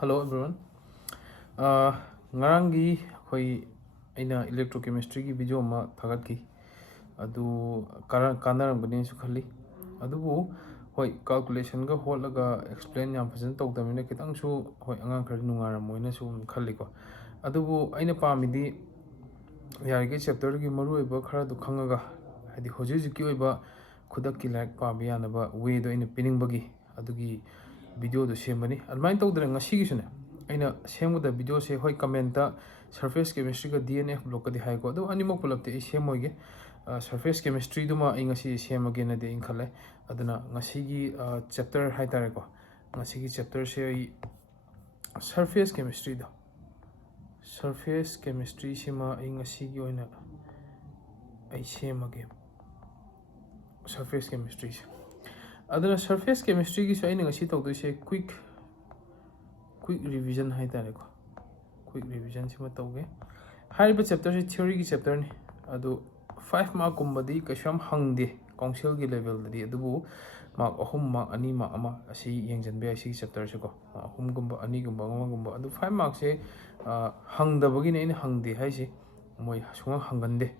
Hello everyone. Ngarangi hoi aina electrochemistry ki video ma thagat ki adu kanaram bani su khali adubu hoi calculation ga holaga explain yam fajan tawdamina kitang su hoi angang khari nungaram moina su khali ko adubu aina pamidi yarige chapter gi maru oiba khara du khangaga hadi hoji ki oiba khudak ki laik pa biya ba way do ina pining bagi adugi video do sembani almain tawdra ngasi gi sune aina semguda video se hoi comment ta surface chemistry ka DNF block ka di hai ko do animal pulapte e semoige surface chemistry duma ingasi semage na de inkhale aduna ngasi gi chapter hai tare ko ngasi gi chapter se surface chemistry do surface chemistry sima ingasi gi oina ai semage surface chemistry aduna surface chemistry ki sai ngasi tawdu se quick revision hai tare ko quick revision sima tawge hariba chapter se theory ki chapter ni adu 5 mark kumbadi kasham hangde council gi level di adubu mark ahum mark ani mark ama asi yengjan be asi chapter se ko ahum gumba ani gumba ngama gumba adu 5 mark se hangda bagi ne hangde hai se moi sunga hangande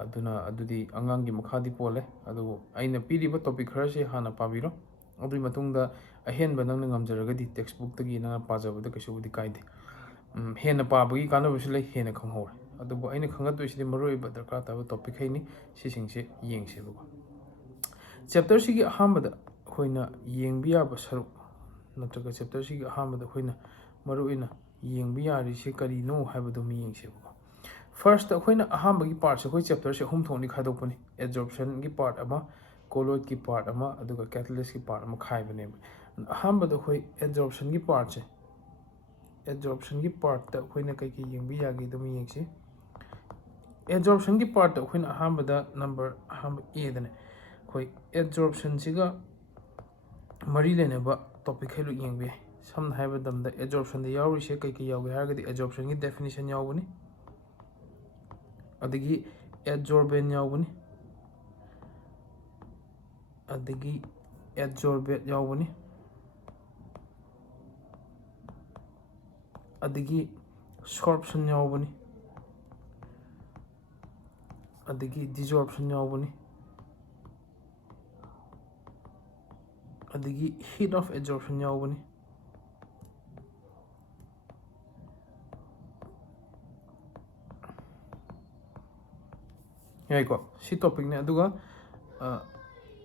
aduna adudi angang gi makhadi pole adu aina piriba topic khara se hana pabiro adui matungda ahenba nang ngamjaragadi textbook tagi na pajabada kaisubudi kaide hena pabagi kanabus lei hena khanghor adubu aina khangat isidi maroi badarka ta topic haini sisingse yengse bu chapter sigi ahambada khoina yengbiya ba saru natraga chapter sigi ahambada khoina maruina yengbiya ri se kari no haibadu mi yengse bu first khoina ahambagi part se khoi chapter se hum thoni khadopani absorption gi part ama colloid ki part ama aduga catalyst ki part ama khaibane ahambada khoi absorption gi part se absorption ki part ta khoina kai ki yengbi yagi dum yengse absorption ki part ta khoina ahambada number ahamba a dane khoi absorption siga mari lene ba topic helu yengbi samna haibadam da absorption da yawi se kai ki yawgi hargadi absorption ki definition yawbani adigi adsorbent yawbani adigi adsorbate yawbani adigi sorption yawbani adigi desorption yawbani adigi heat of adsorption yawbani yaiko si topic ne aduga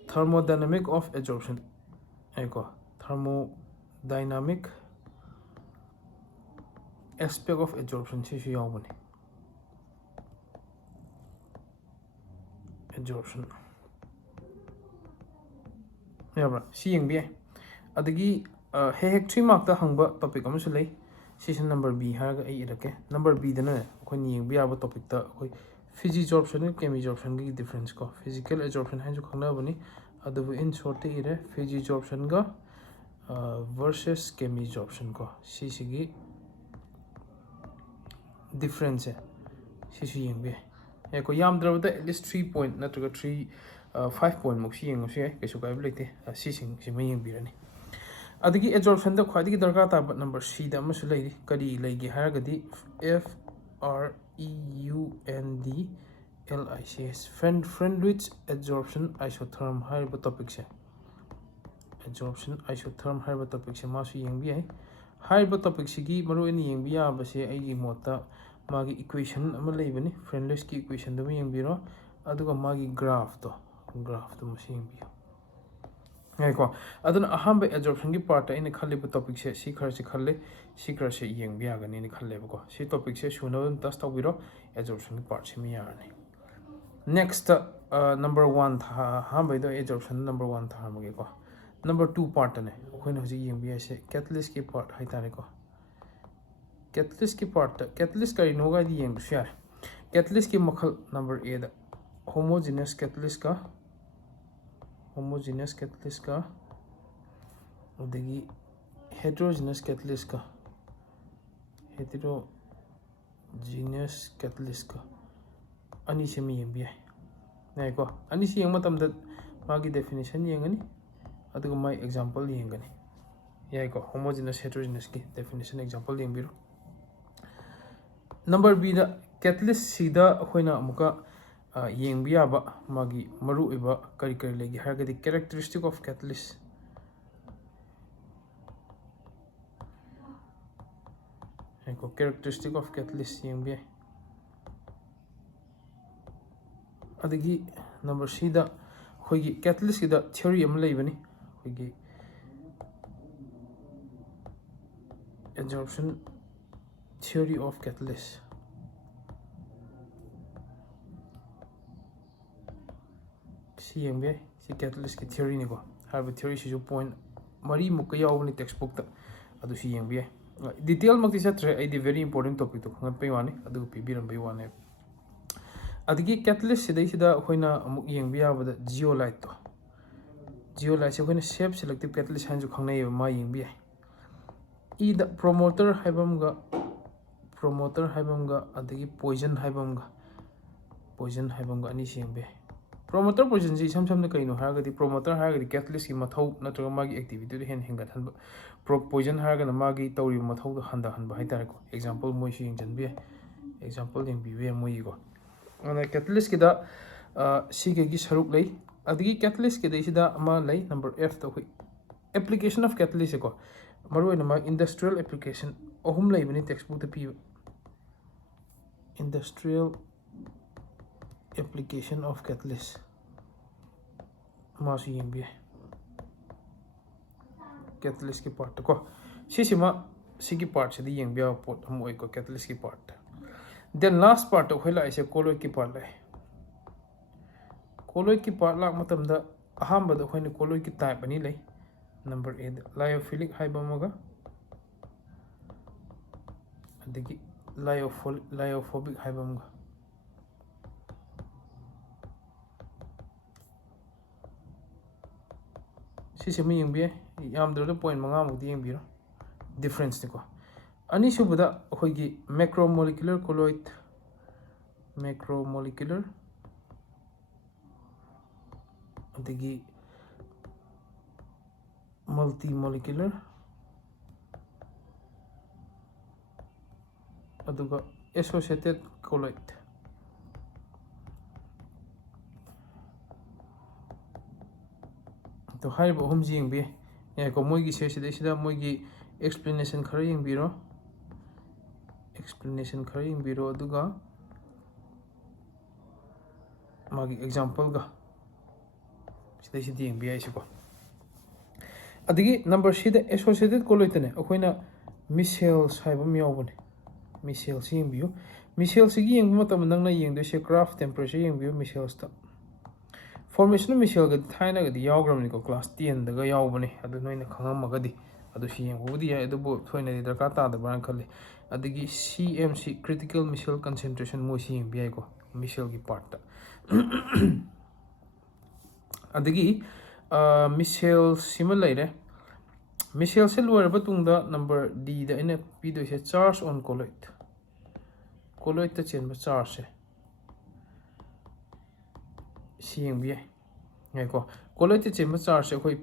thermodynamic of adsorption yaiko thermodynamic aspect of adsorption si yawbani adsorption yabra si yengbi adigi hek 3 mark ta hangba topic amasu lei season number B haraga ai irake number B dana khoi yengbi aba topic ta khoi physical absorption and chemical absorption ki difference ko physical absorption hain ju khangna bani adu in short te ire physical absorption ga versus chemical absorption ko si sigi difference si su yengbi e ko yam drabda at least 3 point natraga 5 point muk si yengu se kesu kai blete si sing si mai yengbi rani adigi absorption da khwadi darka ta number C da masu lei kari leigi haragadi FREUNDLICS friend absorption isotherm hariba topic se absorption isotherm hariba topic se masu yengbi ai hariba topic sigi maru ni yengbi ya ba se ai gi mota magi equation ama leibani friendless ki equation do yengbiro aduga magi graph to masi yengbi ai ko aduna ahamba absorption gi part ina khalle bu topic se si khar se khalle si khar se yengbi ya ga ni khalle bu ko si topic se shuno tas tawbiro absorption gi part se mi yarani next number 1 tha hamba do absorption number 1 tha mage ko number 2 part ne khoina hoji yengbi se catalyst ki part hai tare ko catalyst ki part catalyst kari noga di yeng share catalyst ki makhal number A da homogeneous catalyst ka adagi heterogeneous catalyst ka ani se mi yengbi ai ko ani se yeng matam da magi definition yengani aduga mai example yengani yaiko homogeneous heterogeneous ki definition example yengbiro number b da catalyst sida hoina amuka yengbi aba magi maru iba kari kari legi hargadi characteristic of catalyst yaiko characteristic of catalyst yengbi adagi number c da hoigi catalyst ki da theory am leibani hoigi absorption theory of catalyst CMB si catalyst ki theory ni ko harba theory si jo point mari mukka yawni textbook ta adu CMB detail makti chatre ai di very important topic to ngat pe wani adu pibiram be wane adigi catalyst sidai sida hoina amuk yengbi abada zeolite to zeolite se hoina shape selective catalyst hanju khangnai ma yengbi e the promoter haibamga adigi poison haibamga ani sengbe promoter poison ji sam samna kaino haragadi promoter haragadi catalyst ki mathau natraga magi activity hen hengat hanba poison haragana magi tawri mathau da handa hanba haitare ko example moi shi janbe example yengbi we moi ko ana catalyst ki da sige gi saruk lei adigi catalyst ki da sida ama lei number f to application of catalyst ko maru na industrial application ohum lei bani textbook ta pi industrial application of catalyst masu yengbi catalyst ki part ko sisima sigi part se di yengbi pot amoi ko catalyst ki part then last part of hela ise colloid ki part lai colloid ki part la matam da ahamba da hoine colloid ki type ani lai number 8 lyophilic haibamaga adigi lyophobic haibamaga sisima yengbi yamdro point manga mu di yengbi difference ni ko ani subada hoigi macromolecular colloid adigi multimolecular aduga associated colloid to haiba hom jingbi ya ko moigi se sida moigi explanation khara yengbiro aduga magi example ga sida yengbi ai ko adigi number c da associated colloid ne akoina micelles haibam yawbane micelles yengbiyo micelles gi yengbu matam nangna yengdo se craft temperature yengbiyo micelles ta formation of micelle ga thaina ga yawgram ni ko class 10 daga yawbane adu noina khangam di adu si yengbu di adu bo thoina di darka ta da ban khale adigi CMC critical micelle concentration mo si yengbi ai ko micelle gi part ta adigi micelle similar micelle se lower batungda number d da ina p do se charge on colloid ta chen ba charge se CMB ai ko colloid ta chen ba charge se khoi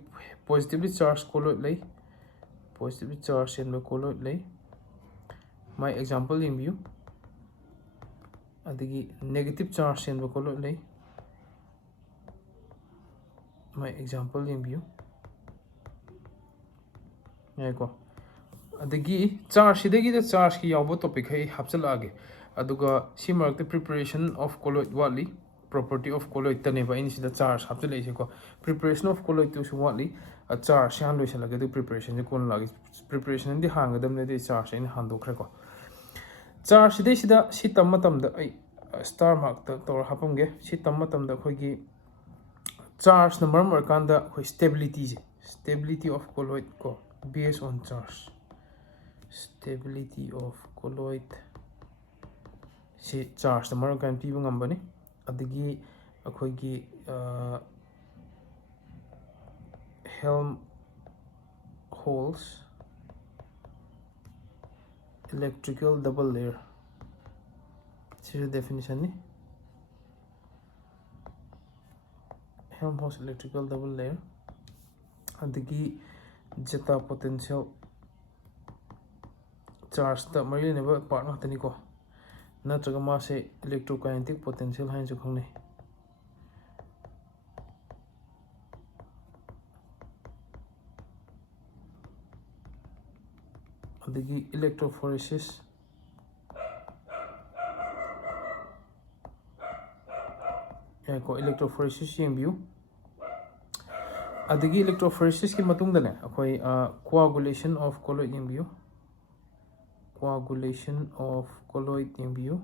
positively charged colloid lei positively charged en ba colloid lei my example in view adigi negative charge en ba colloid lei my example in view ko adagi charge sidagi da charge ki yawbo topic hai hapsal age aduga simark the preparation of colloid wali property of colloid tane ba in sida charge hapsal ise ko preparation of colloid to wali a charge shan lo sala ga preparation je kon lagi preparation di hang dam ne di charge in hando khre ko charge sidai sida si tam da ai star mark ta tor hapam ge si tam da khoi gi charge number mar kan da khoi stability of colloid ko based on charge stability of colloid si charge the mar kan pibu ngambani adigi akhoi Helmholtz electrical double layer this is the definition ni Helmholtz electrical double layer adigi zeta potential charge ta mari leinaba part ngakhtani ko natraga mase electrokinetic potential hain chu khangnei adigi electrophoresis ko electrophoresis yengbiu adigi electrophoresis ki matungda ne akhoi coagulation of colloid yengbiu coagulation of colloid yengbiu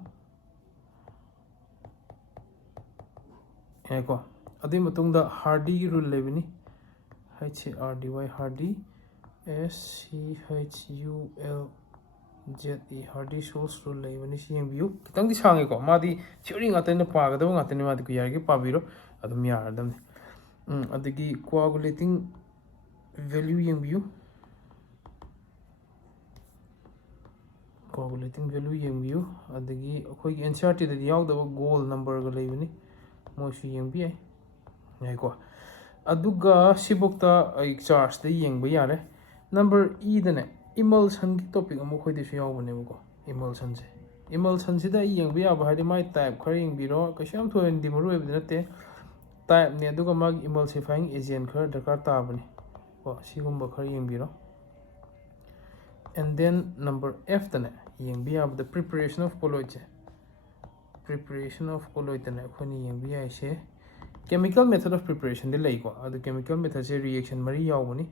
ko adi matungda hardy rule lebini HARDY hardy SCHULZE hardy shows rule lebini si yengbiu kitang di sange ko madi theory ngatene pagadaw ngatene madi ku yarge pabiro adum yaradamne adigi coagulating value yengbiu coagulating value yengbiu adigi akhoi gi NCERT da yaudaba goal number ga lebini moisu yengbi ai ko aduga sibokta ai charge da yengba yare number e da ne emulsion ki topic amu khoi disu yaubane ko emulsion sida yengba yaba hadi mai type khar yengbiro kasham thoen di maru ebda nate type ne aduga mag emulsifying agent khar dakar tabani ko sigumba khar yengbiro and then number f da ne yengbi yaba the preparation of colloid ne khoni yengbi ai se chemical method of preparation de lei ko adu chemical method se reaction mari yaubani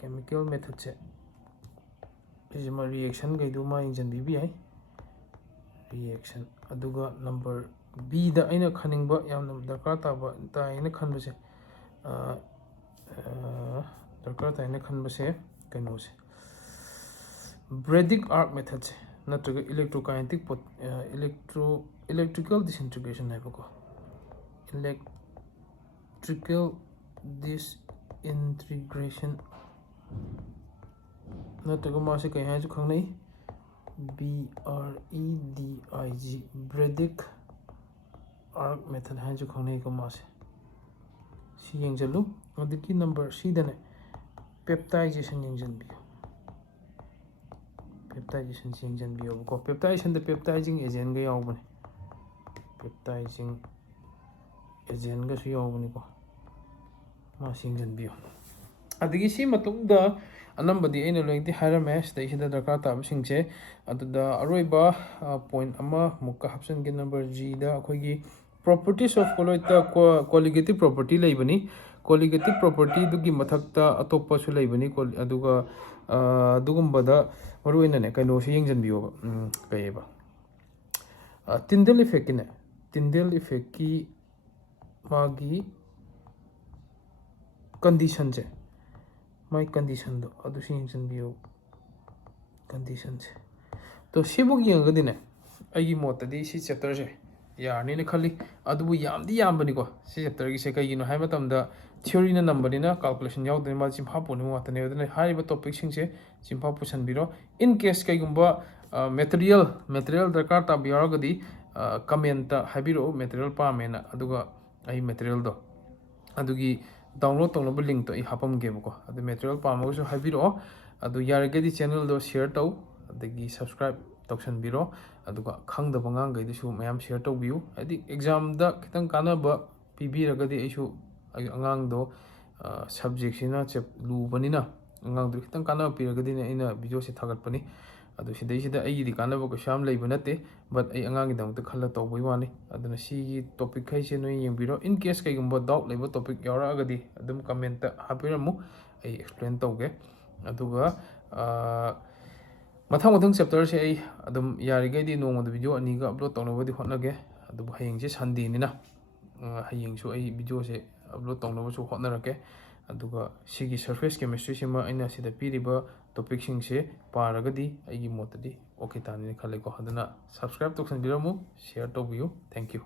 chemical method se isma reaction gai du ma engine bi ai reaction aduga number b da aina khaningba yamna dakar taba ta aina khanba se dakar ta aina khanba se kaino se Bradick arc method se natraga electrokinetic electrical disintegration hai ko electrical disintegration natraga ma se kai hai chu khangnei BREDIG Bradick arc method hai chu khangnei ko ma se si yengjalu adiki number c da ne peptidization yengjan bi peptidization yengjan bi ko peptidization the peptidizing agent ga yaubani peptidizing agent ga su yaubani ko ma yengjan bi adigi si matungda anambadi aina loingti harame stai sida dakar tab singche aduda aroiba point ama mukka option ge number g da akhoi gi properties of colloid ta colligative property leibani colligative property dugi mathakta atoppa su leibani aduga dugumba da maruina ne kaino se yengjanbiyo kayeba Tyndall effect ne Tyndall effect ki magi condition se my condition do adu se yengjanbiyo condition se to sibuk yengadi ne agi mota di si chapter se yarni ne khali adu yamdi yambani ko si chapter gi se kai gino hai matamda theory na number ni na calculation yaudani ma chimpa poni mo atane odane hariba topic sing se chimpa pusan biro in case kai gumba material dakar ta biaragadi comment habiro material pa mena aduga ai material do adugi download tawlaba link to I hapam ge ko adu material pa mo so habiro adu yaragadi channel do share taw adagi subscribe tawsan biro aduga khangda bangang gai disu mayam share taw biu adi exam da kitang kana ba pibiragadi aisu angang do subject sina chep lu banina angang do kitang kana piragadi ne ina video se thagat pani adu sidai sida ai di kana ba ko sham lei banate but ai angang dang to khalla taw bai wani aduna si topic khai se no yeng biro in case kai gumba doubt leiba topic yara agadi adum comment ta hapiramu ai explain tawge aduga mathang chapter se ai adum yari gai di nong da video ani ga upload tawna bodi hotnage adu hayeng se sunday ni na hayeng su ai video se upload tawna ba su hotnarake aduga sigi surface chemistry sima aina sida piriba topic sing se paragadi aigi motadi okay tani khale ko hadana subscribe to sanbiramu share to view thank you